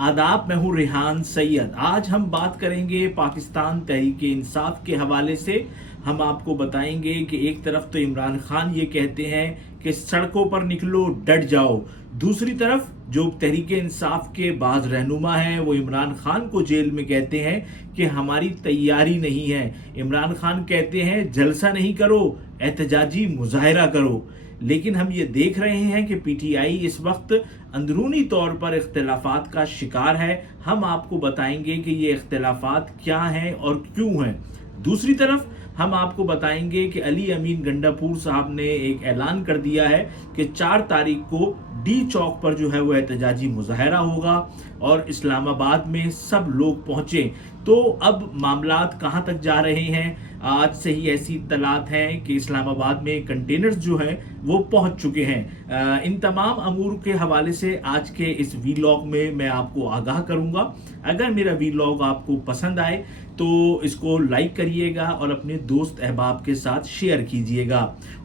आदाब, मैं हूँ रेहान सैयद। आज हम बात करेंगे पाकिस्तान तहरीक इंसाफ के हवाले से। हम आपको बताएंगे कि एक तरफ तो इमरान खान ये कहते हैं कि सड़कों पर निकलो, डट जाओ। दूसरी तरफ जो तहरीक इंसाफ के बाज़ रहनुमा हैं वो इमरान खान को जेल में कहते हैं कि हमारी तैयारी नहीं है। इमरान खान कहते हैं जलसा नहीं करो, एहतजाजी मुजाहरा करो। लेकिन हम ये देख रहे हैं कि पीटीआई इस वक्त अंदरूनी तौर पर इख्तिलाफात का शिकार है। हम आपको बताएंगे कि ये इख्तिलाफात क्या हैं और क्यों हैं। दूसरी तरफ हम आपको बताएंगे कि अली अमीन गंडापुर साहब ने एक ऐलान कर दिया है कि 4 तारीख को डी चौक पर जो है वो एहतजाजी मुजाहरा होगा और इस्लामाबाद में सब लोग पहुंचे। तो अब मामलात कहां तक जा रहे हैं? आज से ही ऐसी इत्तलात हैं कि इस्लामाबाद में कंटेनर्स जो हैं वो पहुंच चुके हैं। इन तमाम अमूर के हवाले से आज के इस वीलॉग में मैं आपको आगाह करूंगा। अगर मेरा वीलॉग आपको पसंद आए तो इसको लाइक करिएगा और अपने दोस्त अहबाब के साथ शेयर कीजिएगा।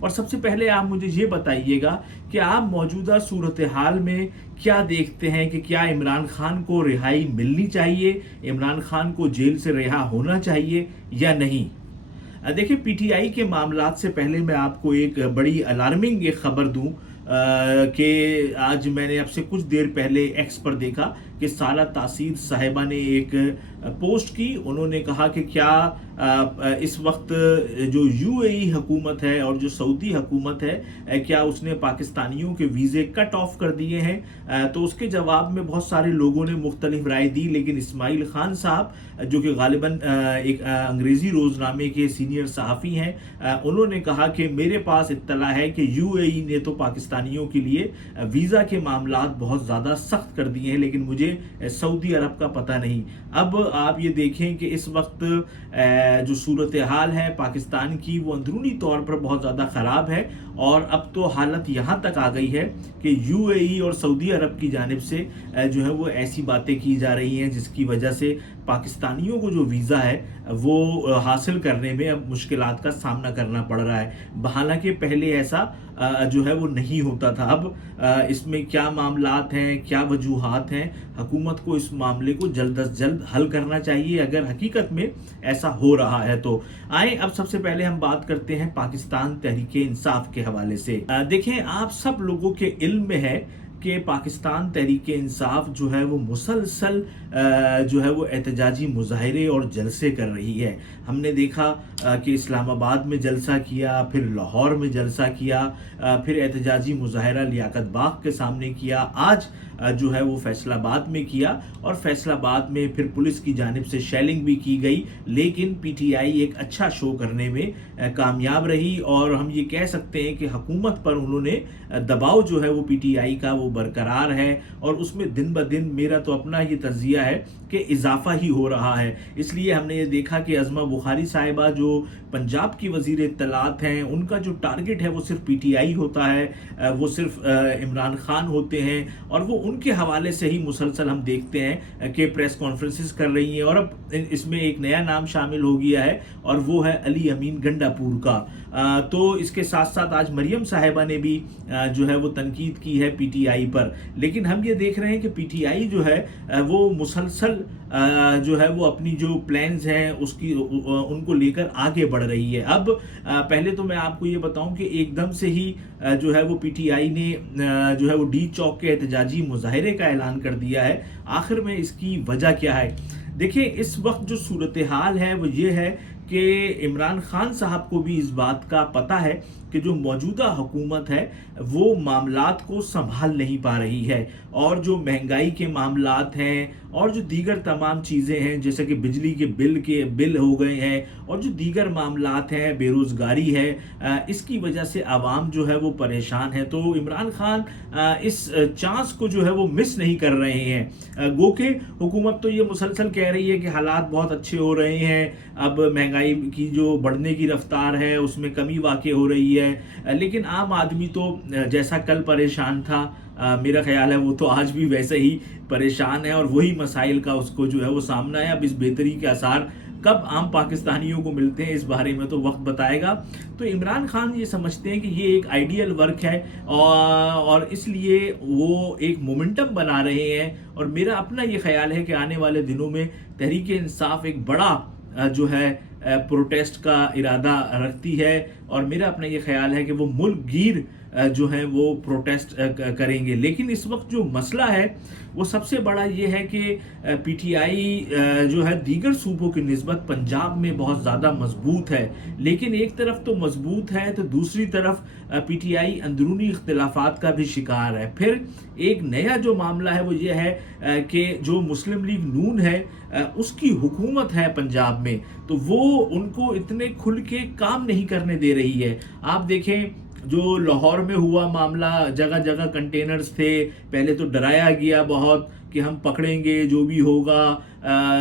और सबसे पहले आप मुझे ये बताइएगा कि आप मौजूदा सूरत हाल में क्या देखते हैं कि क्या इमरान खान को रिहाई मिलनी चाहिए, इमरान खान को जेल से रिहा होना चाहिए या नहीं। देखिए, पीटीआई के मामलात से पहले मैं आपको एक बड़ी अलार्मिंग एक खबर दूं कि आज मैंने अब से कुछ देर पहले एक्स पर देखा कि साला तासीर साहिबा ने एक पोस्ट की। उन्होंने कहा कि क्या इस वक्त जो यूएई हुकूमत है और जो सऊदी हुकूमत है क्या उसने पाकिस्तानियों के वीज़े कट ऑफ कर दिए हैं। तो उसके जवाब में बहुत सारे लोगों ने मुख्तलिफ राय दी, लेकिन इस्माइल खान साहब जो कि गालिबन एक अंग्रेज़ी रोज़नामे के सीनियर सहाफ़ी हैं, उन्होंने कहा कि मेरे पास इत्तला है कि यूएई ने तो पाकिस्तानियों के लिए वीज़ा के मामलात बहुत ज़्यादा सख्त कर दिए हैं, लेकिन मुझे सऊदी अरब का पता नहीं। अब आप ये देखें कि इस वक्त जो सूरत हाल है पाकिस्तान की वो अंदरूनी तौर पर बहुत ज़्यादा ख़राब है और अब तो हालत यहाँ तक आ गई है कि यूएई और सऊदी अरब की जानिब से जो है वो ऐसी बातें की जा रही हैं जिसकी वजह से पाकिस्तानियों को जो वीज़ा है वो हासिल करने में अब मुश्किलात का सामना करना पड़ रहा है। हालांकि पहले ऐसा जो है वो नहीं होता था। अब इसमें क्या मामलात हैं, क्या वजूहात हैं, हुकूमत को इस मामले को जल्द अज जल्द हल करना चाहिए अगर हकीकत में ऐसा हो रहा है तो। आए अब सबसे पहले हम बात करते हैं पाकिस्तान तहरीक इंसाफ के हवाले से। देखें, आप सब लोगों के इल्म में है कि पाकिस्तान तहरीक इंसाफ जो है वो मुसलसल जो है वो एहतजाजी मुजाहरे और जलसे कर रही है। हमने देखा कि इस्लामाबाद में जलसा किया, फिर लाहौर में जलसा किया, फिर एहतजाजी मुजाहरा लियाकत बाग के सामने किया, आज जो है वो फैसलाबाद में किया और फैसलाबाद में फिर पुलिस की जानिब से शेलिंग भी की गई। लेकिन पीटीआई एक अच्छा शो करने में कामयाब रही और हम ये कह सकते हैं कि हुकूमत पर उन्होंने दबाव जो है वो पीटीआई का वो बरकरार है और उसमें दिन ब दिन मेरा तो अपना ये तज्जिया है कि इजाफा ही हो रहा है। इसलिए हमने ये देखा कि अज़मा बुखारी साहिबा जो पंजाब की वज़ीर इत्तलात हैं, उनका जो टारगेट है वो सिर्फ पीटीआई होता है, वो सिर्फ इमरान खान होते हैं और वो उनके हवाले से ही मुसलसल हम देखते हैं कि प्रेस कॉन्फ्रेंसेस कर रही हैं। और अब इसमें एक नया नाम शामिल हो गया है और वो है अली अमीन गंडापुर का। तो इसके साथ साथ आज मरियम साहिबा ने भी जो है वो तनकीद की है पीटीआई पर। लेकिन हम ये देख रहे हैं कि पीटीआई जो है वो मुसलसल जो है वो अपनी जो प्लान्स हैं उसकी उनको लेकर आगे बढ़ रही है। अब पहले तो मैं आपको ये बताऊं कि एकदम से ही जो है वो पीटीआई ने जो है वो डी चौक के एहतजाजी मुजाहरे का ऐलान कर दिया है। आखिर में इसकी वजह क्या है? देखिए, इस वक्त जो सूरत हाल है वो ये है कि इमरान खान साहब को भी इस बात का पता है कि जो मौजूदा हुकूमत है वो मामलात को संभाल नहीं पा रही है और जो महंगाई के मामलात हैं और जो दीगर तमाम चीज़ें हैं जैसे कि बिजली के बिल हो गए हैं और जो दीगर मामलात हैं, बेरोज़गारी है, इसकी वजह से आवाम जो है वो परेशान है। तो इमरान खान इस चांस को जो है वो मिस नहीं कर रहे हैं। गो के हुकूमत तो ये मुसलसल कह रही है कि हालात बहुत अच्छे हो रहे हैं, अब महंगाई की जो बढ़ने की रफ्तार है उसमें कमी वाक़ई हो रही है, लेकिन आम आदमी तो जैसा कल परेशान था मेरा ख्याल है वो तो आज भी वैसे ही परेशान है और वही मसाइल का उसको जो है वो सामना है। अब इस बेहतरी के आसार कब आम पाकिस्तानियों को मिलते हैं इस बारे में तो वक्त बताएगा। तो इमरान खान ये समझते हैं कि ये एक आइडियल वर्क है और इसलिए वो एक मोमेंटम बना रहे हैं। और मेरा अपना ये ख्याल है कि आने वाले दिनों में तहरीक इंसाफ एक बड़ा जो है प्रोटेस्ट का इरादा रखती है, और मेरा अपना ये ख्याल है कि वो मुल्क गिर जो है वो प्रोटेस्ट करेंगे। लेकिन इस वक्त जो मसला है वो सबसे बड़ा ये है कि पीटीआई जो है दीगर सूबों की निस्बत पंजाब में बहुत ज़्यादा मजबूत है, लेकिन एक तरफ तो मजबूत है तो दूसरी तरफ पीटीआई अंदरूनी इख्तिलाफात का भी शिकार है। फिर एक नया जो मामला है वो ये है कि जो मुस्लिम लीग नून है उसकी हुकूमत है पंजाब में, तो वो उनको इतने खुल के काम नहीं करने दे रही है। आप देखें जो लाहौर में हुआ मामला, जगह जगह कंटेनर्स थे, पहले तो डराया गया बहुत कि हम पकड़ेंगे जो भी होगा,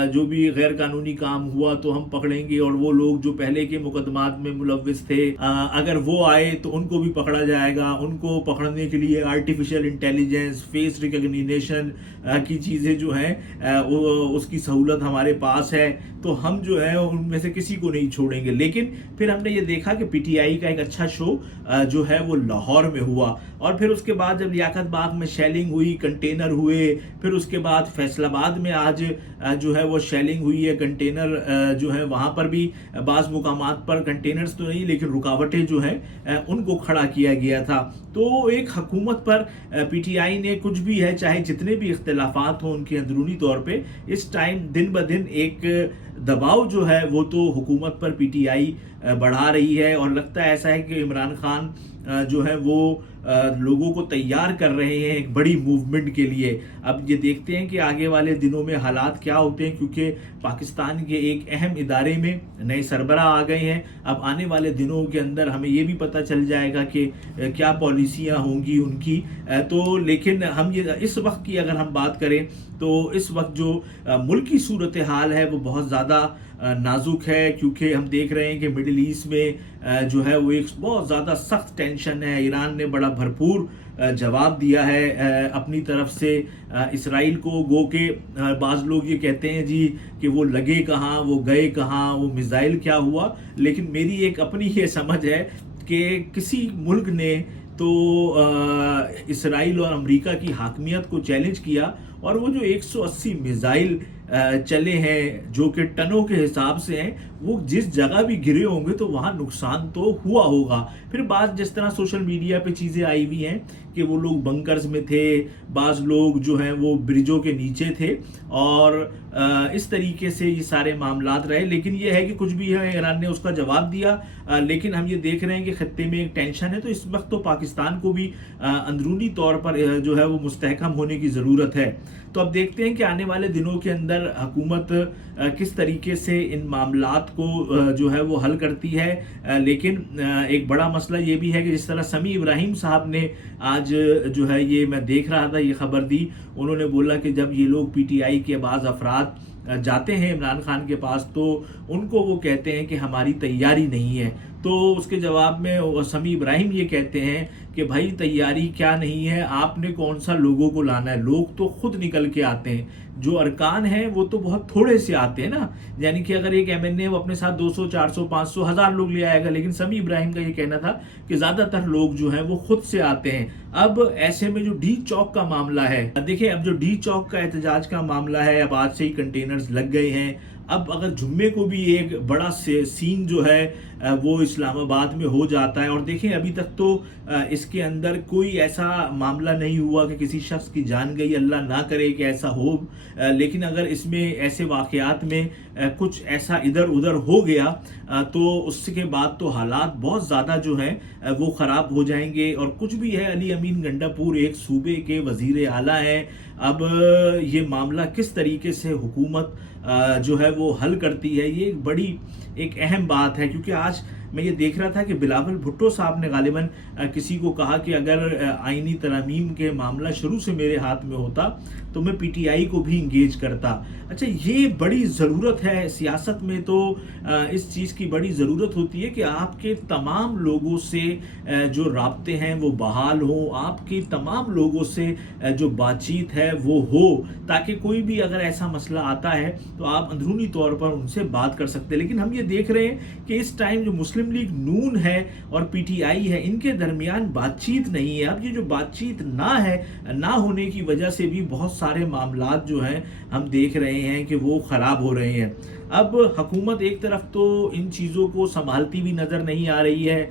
जो भी गैर कानूनी काम हुआ तो हम पकड़ेंगे, और वो लोग जो पहले के मुकदमात में मुलव्विस थे अगर वो आए तो उनको भी पकड़ा जाएगा। उनको पकड़ने के लिए आर्टिफिशियल इंटेलिजेंस, फेस रिकग्निशन की चीज़ें जो हैं उसकी सहूलत हमारे पास है, तो हम जो है उनमें से किसी को नहीं छोड़ेंगे। लेकिन फिर हमने ये देखा कि पीटीआई का एक अच्छा शो जो है वो लाहौर में हुआ, और फिर उसके बाद जब लियाकत बाग में शेलिंग हुई, कंटेनर हुए, फिर उसके बाद फैसलाबाद में आज जो है वो शेलिंग हुई है, कंटेनर जो है वहाँ पर भी बाज़ मुकामात पर कंटेनर्स तो नहीं लेकिन रुकावटें जो हैं उनको खड़ा किया गया था। तो एक हुकूमत पर पीटीआई ने कुछ भी है, चाहे जितने भी इख्तिलाफात हों उनके अंदरूनी तौर पे, इस टाइम दिन ब दिन एक दबाव जो है वो तो हुकूमत पर पीटीआई बढ़ा रही है, और लगता है ऐसा है कि इमरान खान जो है वो लोगों को तैयार कर रहे हैं एक बड़ी मूवमेंट के लिए। अब ये देखते हैं कि आगे वाले दिनों में हालात क्या होते हैं, क्योंकि पाकिस्तान के एक अहम इदारे में नए सरबराह आ गए हैं। अब आने वाले दिनों के अंदर हमें ये भी पता चल जाएगा कि क्या पॉलिसियां होंगी उनकी। तो लेकिन हम ये इस वक्त की अगर हम बात करें तो इस वक्त जो मुल्क की सूरत हाल है वो बहुत ज़्यादा नाजुक है, क्योंकि हम देख रहे हैं कि मिडिल ईस्ट में जो है वो एक बहुत ज़्यादा सख्त टेंशन है। ईरान ने बड़ा भरपूर जवाब दिया है अपनी तरफ से इसराइल को, गो के बाज़ लोग ये कहते हैं जी कि वो लगे कहाँ, वो गए कहाँ, वो मिसाइल क्या हुआ। लेकिन मेरी एक अपनी ये समझ है कि किसी मुल्क ने तो इसराइल और अमेरिका की हाकमियत को चैलेंज किया, और वो जो 180 मिसाइल चले हैं जो कि टनों के हिसाब से हैं, वो जिस जगह भी गिरे होंगे तो वहाँ नुकसान तो हुआ होगा। फिर बात जिस तरह सोशल मीडिया पे चीज़ें आई हुई हैं कि वो लोग बंकर्स में थे, बाज़ लोग जो हैं वो ब्रिजों के नीचे थे, और इस तरीके से ये सारे मामलात रहे। लेकिन ये है कि कुछ भी है, ईरान ने उसका जवाब दिया। लेकिन हम ये देख रहे हैं कि खत्ते में एक टेंशन है, तो इस वक्त तो पाकिस्तान को भी अंदरूनी तौर पर जो है वो मुस्तहकम होने की ज़रूरत है। तो अब देखते हैं कि आने वाले दिनों के अंदर हुकूमत किस तरीके से इन मामलात को जो है वो हल करती है। लेकिन एक बड़ा मसला ये भी है कि जिस तरह समी इब्राहिम साहब ने आज जो है ये मैं देख रहा था, ये खबर दी, उन्होंने बोला कि जब ये लोग पीटीआई के बाज़ अफराद जाते हैं इमरान खान के पास तो उनको वो कहते हैं कि हमारी तैयारी नहीं है। तो उसके जवाब में समी इब्राहिम ये कहते हैं कि भाई तैयारी क्या नहीं है, आपने कौन सा लोगों को लाना है, लोग तो खुद निकल के आते हैं, जो अरकान हैं वो तो बहुत थोड़े से आते हैं ना। यानी कि अगर एक एमएनए वो अपने साथ 200, 400, 500, 1000 लोग ले आएगा, लेकिन समी इब्राहिम का ये कहना था कि ज़्यादातर लोग जो हैं वो खुद से आते हैं। अब ऐसे में जो डी चौक का मामला है, देखिए अब जो डी चौक का एहतजाज का मामला है, अब आज से ही कंटेनर्स लग गए हैं। अब अगर जुम्मे को भी एक बड़ा सीन जो है वो इस्लामाबाद में हो जाता है, और देखें अभी तक तो इसके अंदर कोई ऐसा मामला नहीं हुआ कि किसी शख्स की जान गई, अल्लाह ना करे कि ऐसा हो। लेकिन अगर इसमें ऐसे वाक़यात में कुछ ऐसा इधर उधर हो गया तो उसके बाद तो हालात बहुत ज़्यादा जो हैं वो ख़राब हो जाएंगे। और कुछ भी है, अली अमीन गंडापुर एक सूबे के वज़ीर आला हैं। अब ये मामला किस तरीके से हुकूमत जो है वो हल करती है, ये एक बड़ी एक अहम बात है, क्योंकि आज मैं ये देख रहा था कि बिलावल भुट्टो साहब ने गालिबन किसी को कहा कि अगर आईनी तरमीम के मामला शुरू से मेरे हाथ में होता तो मैं पीटीआई को भी इंगेज करता। अच्छा, ये बड़ी ज़रूरत है सियासत में, तो इस चीज़ की बड़ी ज़रूरत होती है कि आपके तमाम लोगों से जो राब्ते हैं वो बहाल हो, आपकी तमाम लोगों से जो बातचीत है वो हो, ताकि कोई भी अगर ऐसा मसला आता है तो आप अंदरूनी तौर पर उनसे बात कर सकते हैं। लेकिन हम ये देख रहे हैं कि इस टाइम जो मुस्लिम लीग नून है और पीटीआई है, इनके दरमियान बातचीत नहीं है। अब ये जो बातचीत ना होने की वजह से भी बहुत सारे मामलात जो हैं हम देख रहे हैं कि वो ख़राब हो रहे हैं। अब हुकूमत एक तरफ तो इन चीज़ों को संभालती भी नज़र नहीं आ रही है,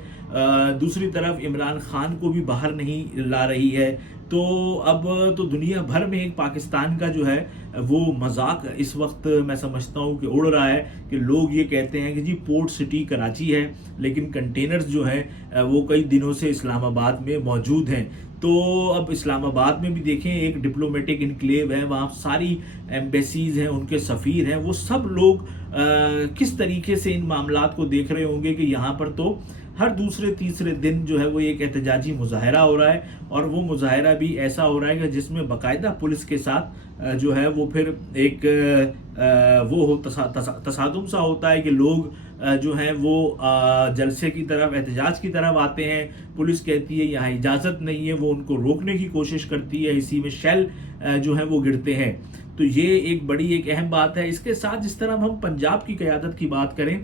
दूसरी तरफ इमरान खान को भी बाहर नहीं ला रही है। तो अब तो दुनिया भर में एक पाकिस्तान का जो है वो मजाक इस वक्त मैं समझता हूँ कि उड़ रहा है कि लोग ये कहते हैं कि जी पोर्ट सिटी कराची है, लेकिन कंटेनर्स जो हैं वो कई दिनों से इस्लामाबाद में मौजूद हैं। तो अब इस्लामाबाद में भी देखें, एक डिप्लोमेटिक इनक्लेव है, वहाँ सारी एम्बेसीज हैं, उनके सफ़ीर हैं, वो सब लोग किस तरीके से इन मामलात को देख रहे होंगे कि यहाँ पर तो हर दूसरे तीसरे दिन जो है वो एक एहतजाजी मुजाहरा हो रहा है, और वो मुजाहरा भी ऐसा हो रहा है कि जिसमें बाकायदा पुलिस के साथ जो है वो फिर एक वो हो तसादुम सा होता है कि लोग जो हैं वो जलसे की तरफ, एहतजाज की तरफ आते हैं। पुलिस कहती है यहाँ इजाज़त नहीं है, वो उनको रोकने की कोशिश करती है, इसी में शेल जो है वो गिरते हैं। तो ये एक बड़ी एक अहम बात है। इसके साथ जिस तरह हम पंजाब की क़यादत की बात करें,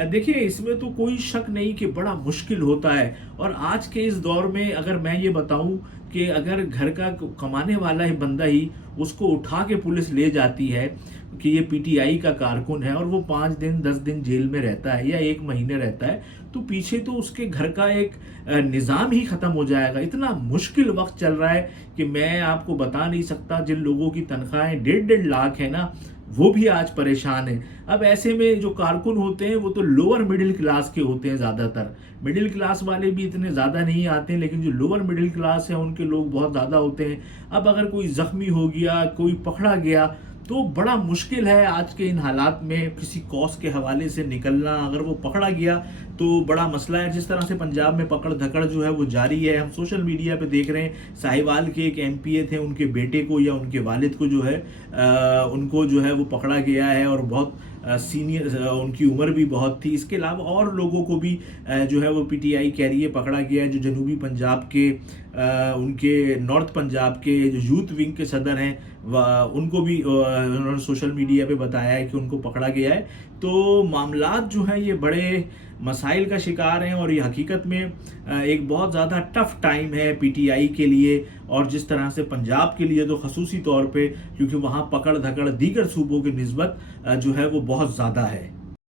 देखिए इसमें तो कोई शक नहीं कि बड़ा मुश्किल होता है। और आज के इस दौर में अगर मैं ये बताऊं कि अगर घर का कमाने वाला ही बंदा ही उसको उठा के पुलिस ले जाती है कि ये पीटीआई का कारकुन है और वो 5 दिन 10 दिन जेल में रहता है या 1 महीने रहता है, तो पीछे तो उसके घर का एक निज़ाम ही ख़त्म हो जाएगा। इतना मुश्किल वक्त चल रहा है कि मैं आपको बता नहीं सकता। जिन लोगों की तनख्वाहें 1.5 लाख है ना, वो भी आज परेशान है। अब ऐसे में जो कारकुन होते हैं वो तो लोअर मिडिल क्लास के होते हैं ज़्यादातर, मिडिल क्लास वाले भी इतने ज़्यादा नहीं आते हैं, लेकिन जो लोअर मिडिल क्लास है उनके लोग बहुत ज़्यादा होते हैं। अब अगर कोई ज़ख्मी हो गया, कोई पकड़ा गया, तो बड़ा मुश्किल है आज के इन हालात में किसी कॉज के हवाले से निकलना। अगर वो पकड़ा गया तो बड़ा मसला है। जिस तरह से पंजाब में पकड़ धकड़ जो है वो जारी है, हम सोशल मीडिया पे देख रहे हैं। साहिवाल के एक एमपीए थे, उनके बेटे को या उनके वालिद को जो है उनको जो है वो पकड़ा गया है, और बहुत सीनियर, उनकी उम्र भी बहुत थी। इसके अलावा और लोगों को भी जो है वो पीटीआई कह रही है पकड़ा गया है। जो जनूबी पंजाब के उनके नॉर्थ पंजाब के जो यूथ विंग के सदर हैं उनको भी उन्होंने सोशल मीडिया पे बताया है कि उनको पकड़ा गया है। तो मामलात जो हैं ये बड़े मसाइल का शिकार हैं, और ये हकीकत में एक बहुत ज़्यादा टफ टाइम है पीटीआई के लिए, और जिस तरह से पंजाब के लिए तो खसूसी तौर पे, क्योंकि वहाँ पकड़ धकड़ दीगर सूबों की निस्बत जो है वो बहुत ज़्यादा है।